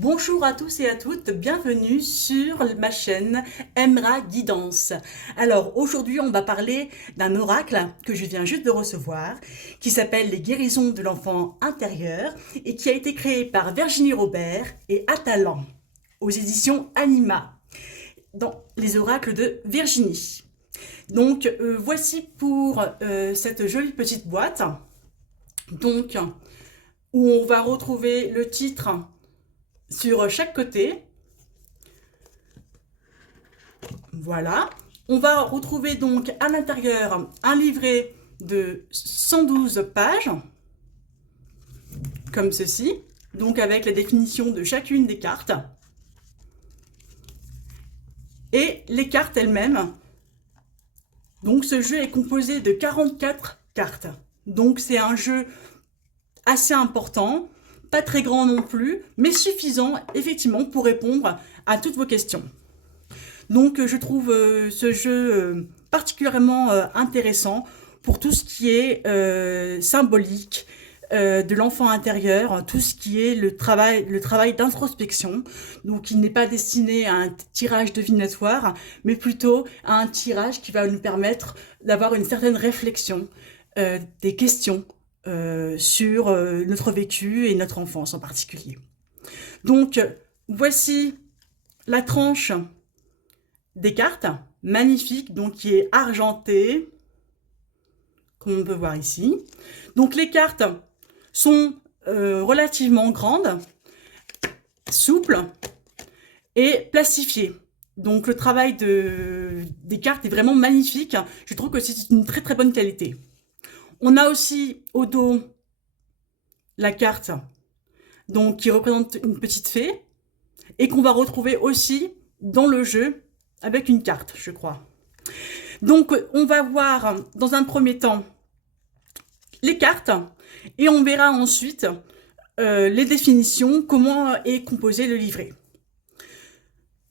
Bonjour à tous et à toutes, bienvenue sur ma chaîne Emra Guidance. Alors aujourd'hui on va parler d'un oracle que je viens juste de recevoir qui s'appelle Les guérisons de l'enfant intérieur et qui a été créé par Virginie Robert et Atalan aux éditions Anima dans les oracles de Virginie. Donc voici pour cette jolie petite boîte donc où on va retrouver le titre sur chaque côté. Voilà. On va retrouver donc à l'intérieur un livret de 112 pages, comme ceci, donc avec la définition de chacune des cartes. Et les cartes elles-mêmes. Donc ce jeu est composé de 44 cartes. Donc c'est un jeu assez important, pas très grand non plus, mais suffisant effectivement pour répondre à toutes vos questions. Donc je trouve ce jeu particulièrement intéressant pour tout ce qui est symbolique de l'enfant intérieur, tout ce qui est le travail d'introspection. Donc il n'est pas destiné à un tirage divinatoire, mais plutôt à un tirage qui va nous permettre d'avoir une certaine réflexion des questions sur notre vécu et notre enfance en particulier. Donc voici la tranche des cartes, magnifique, donc qui est argentée, comme on peut voir ici. Donc les cartes sont relativement grandes, souples et plastifiées. Donc le travail des cartes est vraiment magnifique. Je trouve que c'est une très très bonne qualité. On a aussi au dos la carte donc, qui représente une petite fée et qu'on va retrouver aussi dans le jeu avec une carte, je crois. Donc, on va voir dans un premier temps les cartes et on verra ensuite les définitions, comment est composé le livret.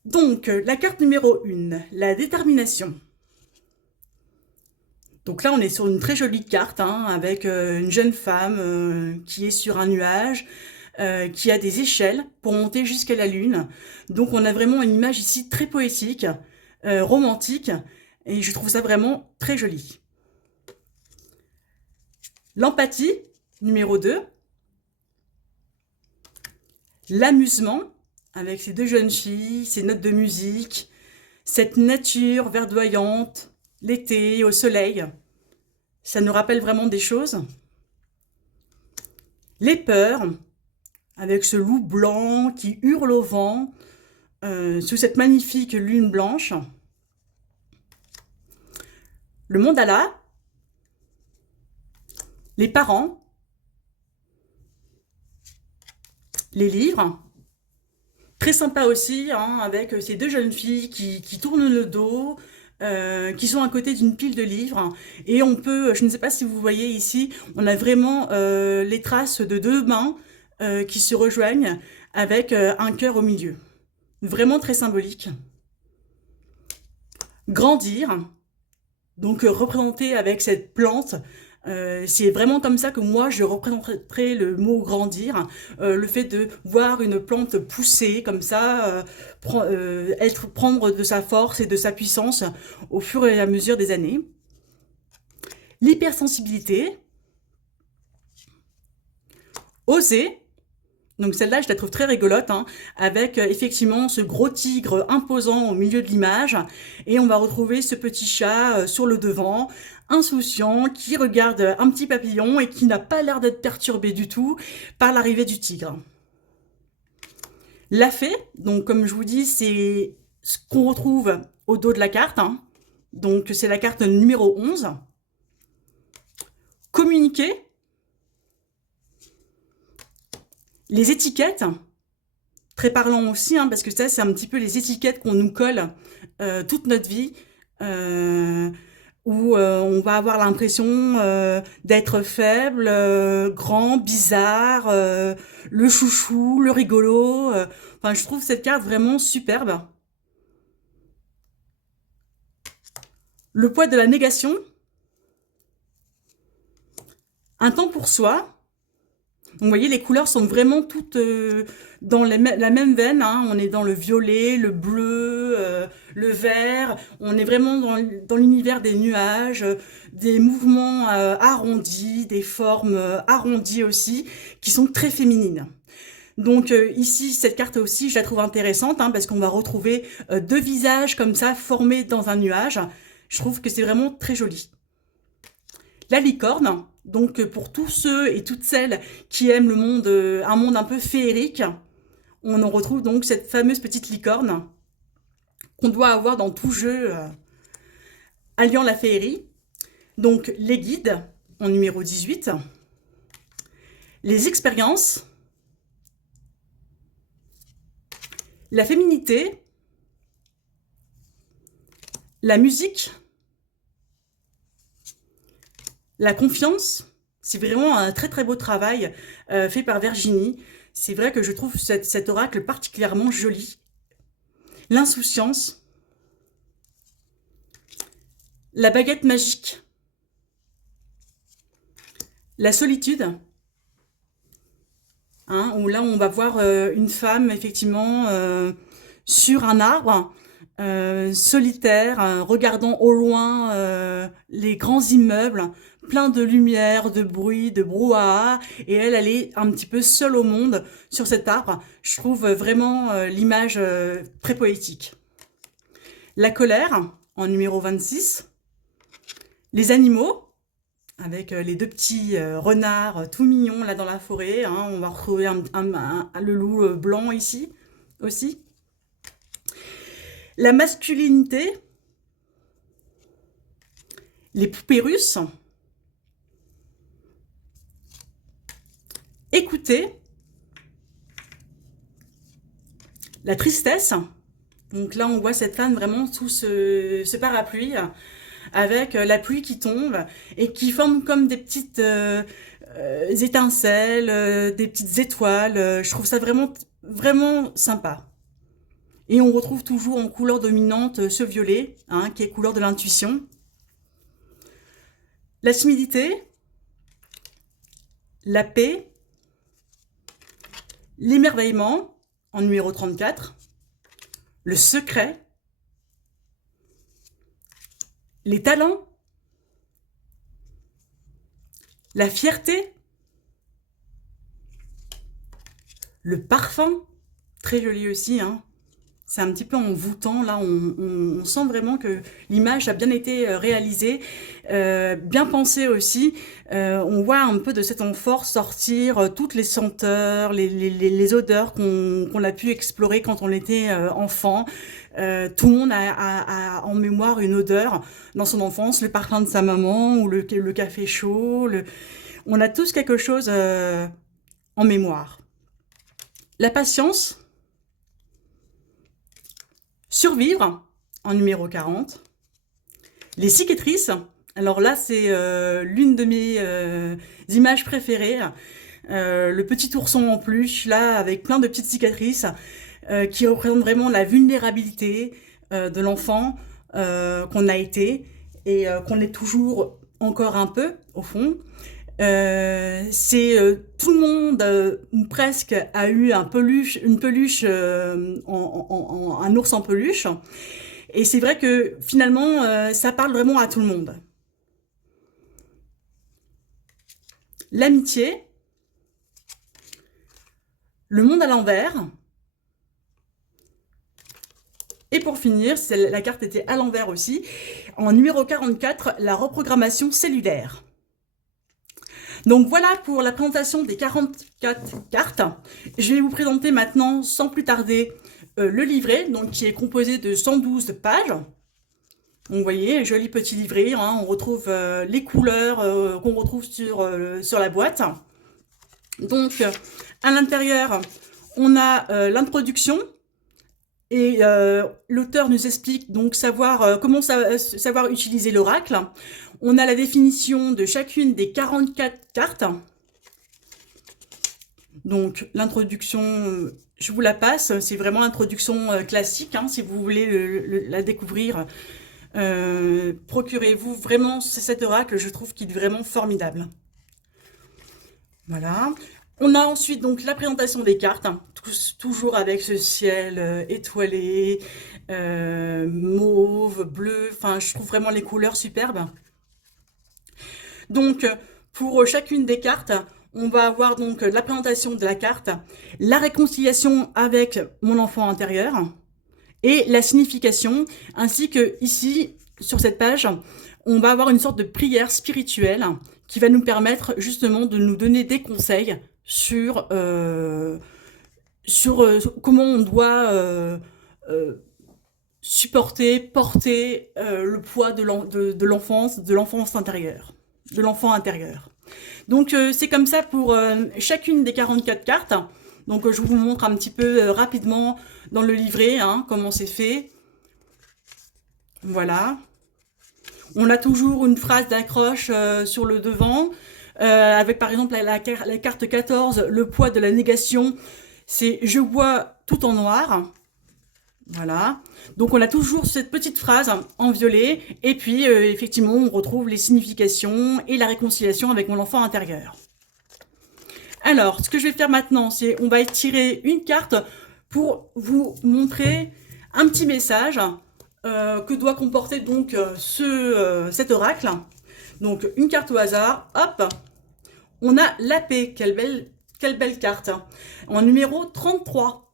Donc, la carte numéro 1, la détermination. Donc là, on est sur une très jolie carte avec une jeune femme qui est sur un nuage, qui a des échelles pour monter jusqu'à la lune. Donc on a vraiment une image ici très poétique, romantique, et je trouve ça vraiment très joli. L'empathie, numéro 2. L'amusement, avec ces deux jeunes filles, ces notes de musique, cette nature verdoyante, l'été, au soleil. Ça nous rappelle vraiment des choses. Les peurs, avec ce loup blanc qui hurle au vent, sous cette magnifique lune blanche. Le mandala, les parents, les livres, très sympa aussi, avec ces deux jeunes filles qui tournent le dos, qui sont à côté d'une pile de livres. Et on peut, je ne sais pas si vous voyez ici, on a vraiment les traces de deux mains qui se rejoignent avec un cœur au milieu. Vraiment très symbolique. Grandir, donc représenté avec cette plante. C'est vraiment comme ça que moi je représenterais le mot grandir, le fait de voir une plante pousser comme ça, prendre de sa force et de sa puissance au fur et à mesure des années. L'hypersensibilité, oser, donc celle-là, je la trouve très rigolote, avec effectivement ce gros tigre imposant au milieu de l'image. Et on va retrouver ce petit chat sur le devant, insouciant, qui regarde un petit papillon et qui n'a pas l'air d'être perturbé du tout par l'arrivée du tigre. La fée, donc comme je vous dis, c'est ce qu'on retrouve au dos de la carte. Donc c'est la carte numéro 11. Communiquer. Les étiquettes, très parlant aussi, parce que ça, c'est un petit peu les étiquettes qu'on nous colle toute notre vie, où on va avoir l'impression d'être faible, grand, bizarre, le chouchou, le rigolo. Enfin, je trouve cette carte vraiment superbe. Le poids de la négation. Un temps pour soi. Donc, vous voyez, les couleurs sont vraiment toutes dans la même veine, hein. On est dans le violet, le bleu, le vert. On est vraiment dans l'univers des nuages, des mouvements arrondis, des formes arrondies aussi, qui sont très féminines. Donc ici, cette carte aussi, je la trouve intéressante, hein, parce qu'on va retrouver deux visages comme ça formés dans un nuage. Je trouve que c'est vraiment très joli. La licorne, donc pour tous ceux et toutes celles qui aiment le monde, un monde un peu féerique, on en retrouve donc cette fameuse petite licorne qu'on doit avoir dans tout jeu alliant la féerie. Donc les guides en numéro 18, les expériences, la féminité, la musique, la confiance. C'est vraiment un très très beau travail fait par Virginie. C'est vrai que je trouve cet oracle particulièrement joli. L'insouciance, la baguette magique, la solitude, hein, où là on va voir une femme effectivement sur un arbre, solitaire, regardant au loin les grands immeubles, plein de lumière, de bruit, de brouhaha, et elle est un petit peu seule au monde sur cet arbre. Je trouve vraiment l'image très poétique. La colère, en numéro 26. Les animaux, avec les deux petits renards tout mignons là dans la forêt, hein. On va retrouver le loup blanc ici aussi. La masculinité, les poupées russes, écouter, la tristesse. Donc là, on voit cette femme vraiment sous ce parapluie, avec la pluie qui tombe et qui forme comme des petites étincelles, des petites étoiles. Je trouve ça vraiment, vraiment sympa. Et on retrouve toujours en couleur dominante ce violet, hein, qui est couleur de l'intuition. La timidité, la paix, l'émerveillement, en numéro 34, le secret, les talents, la fierté, le parfum, très joli aussi, hein. C'est un petit peu envoûtant, là on sent vraiment que l'image a bien été réalisée, bien pensée aussi. On voit un peu de cet amphore sortir toutes les senteurs, les odeurs qu'on a pu explorer quand on était enfant. Tout le monde a en mémoire une odeur dans son enfance, le parfum de sa maman ou le café chaud. On a tous quelque chose en mémoire. La patience. Survivre, en numéro 40. Les cicatrices. Alors là, c'est l'une de mes images préférées. Le petit ourson en peluche, là, avec plein de petites cicatrices, qui représentent vraiment la vulnérabilité de l'enfant qu'on a été et qu'on est toujours encore un peu, au fond. Tout le monde, ou presque, a eu une peluche, un ours en peluche. Et c'est vrai que finalement, ça parle vraiment à tout le monde. L'amitié, le monde à l'envers. Et pour finir, la carte était à l'envers aussi. En numéro 44, la reprogrammation cellulaire. Donc voilà pour la présentation des 44 cartes. Je vais vous présenter maintenant, sans plus tarder, le livret, donc qui est composé de 112 pages. Donc vous voyez, un joli petit livret, hein. On retrouve les couleurs qu'on retrouve sur la boîte. Donc à l'intérieur, on a l'introduction. Et l'auteur nous explique donc comment savoir utiliser l'oracle. On a la définition de chacune des 44 cartes. Donc l'introduction, je vous la passe, c'est vraiment l'introduction classique, hein, si vous voulez la découvrir. Procurez-vous vraiment cet oracle, je trouve qu'il est vraiment formidable. Voilà. On a ensuite donc la présentation des cartes, hein, toujours avec ce ciel étoilé, mauve, bleu, enfin je trouve vraiment les couleurs superbes. Donc pour chacune des cartes, on va avoir donc la présentation de la carte, la réconciliation avec mon enfant intérieur et la signification, ainsi que ici sur cette page, on va avoir une sorte de prière spirituelle qui va nous permettre justement de nous donner des conseils sur comment on doit supporter, porter le poids de l'enfance intérieure, de l'enfant intérieur. Donc c'est comme ça pour chacune des 44 cartes. Donc je vous montre un petit peu rapidement dans le livret hein, comment c'est fait. Voilà. On a toujours une phrase d'accroche sur le devant, avec par exemple la carte 14, le poids de la négation, c'est « je vois tout en noir ». Voilà. Donc on a toujours cette petite phrase en violet, et puis effectivement on retrouve les significations et la réconciliation avec mon enfant intérieur. Alors, ce que je vais faire maintenant, c'est on va tirer une carte pour vous montrer un petit message que doit comporter donc cet oracle. Donc une carte au hasard, hop, on a la paix, quelle belle carte, en numéro 33.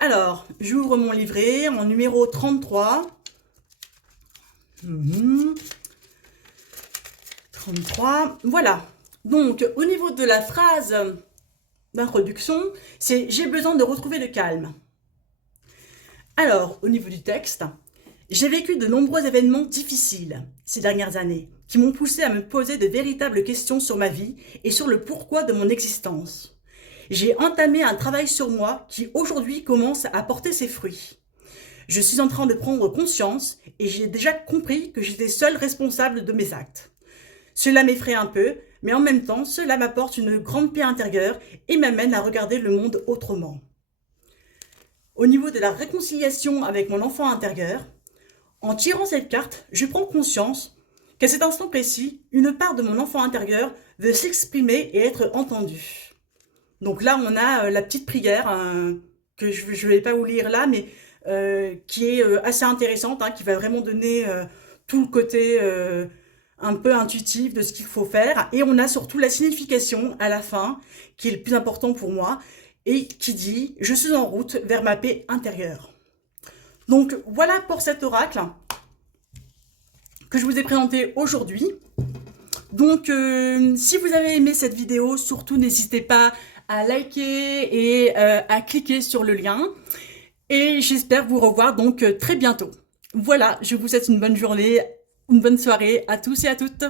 Alors, j'ouvre mon livret en numéro 33. 33, voilà. Donc, au niveau de la phrase d'introduction, c'est « J'ai besoin de retrouver le calme ». Alors, au niveau du texte, j'ai vécu de nombreux événements difficiles ces dernières années qui m'ont poussé à me poser de véritables questions sur ma vie et sur le pourquoi de mon existence. J'ai entamé un travail sur moi qui aujourd'hui commence à porter ses fruits. Je suis en train de prendre conscience et j'ai déjà compris que j'étais seule responsable de mes actes. Cela m'effraie un peu, mais en même temps, cela m'apporte une grande paix intérieure et m'amène à regarder le monde autrement. Au niveau de la réconciliation avec mon enfant intérieur, en tirant cette carte, je prends conscience qu'à cet instant précis, une part de mon enfant intérieur veut s'exprimer et être entendue. Donc là, on a la petite prière que je ne vais pas vous lire là, mais qui est assez intéressante, hein, qui va vraiment donner tout le côté un peu intuitif de ce qu'il faut faire. Et on a surtout la signification à la fin, qui est le plus important pour moi, et qui dit « Je suis en route vers ma paix intérieure ». Donc voilà pour cet oracle que je vous ai présenté aujourd'hui. Donc si vous avez aimé cette vidéo, surtout n'hésitez pas à liker et à cliquer sur le lien. Et j'espère vous revoir donc très bientôt. Voilà, je vous souhaite une bonne journée, une bonne soirée à tous et à toutes.